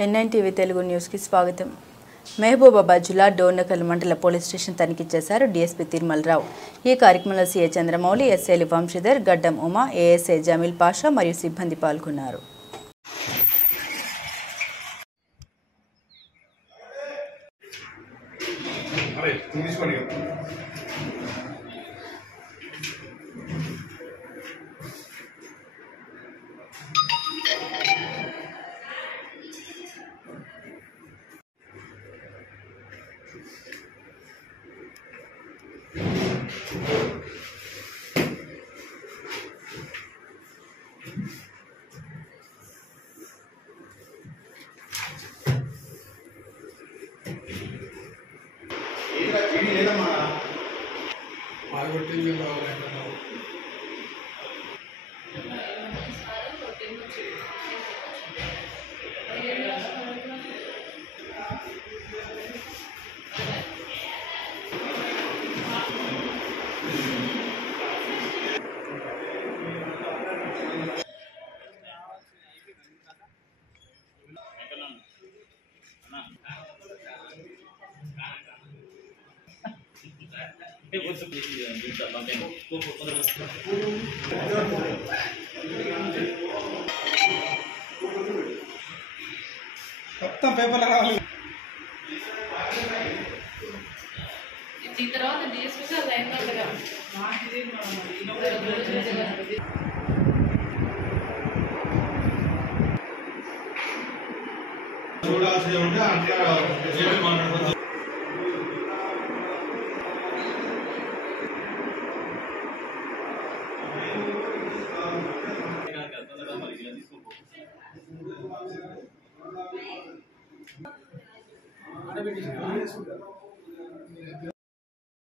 NNTV Telugu news కి స్వాగతం. మహబూబాబాద్ జిల్లా డోర్నకల్ మండల పోలీస్ స్టేషన్ తనిఖీ చేశారు డీఎస్పీ తిరుమలరావు. ఈ కార్యక్రమంలో సీఐ చంద్రమౌళి, ఎస్ఐలు వంశీధర్, గడ్డం ఉమా, ఏఎస్ఐ జమీల్ పాషా మరియు సిబ్బంది పాల్గొన్నారు. మొత్తం పేపర్లు రావాలి. చూడాల్సి ఉంటే అట్లా మాట్లాడుతుంది. ఆడబెట్టి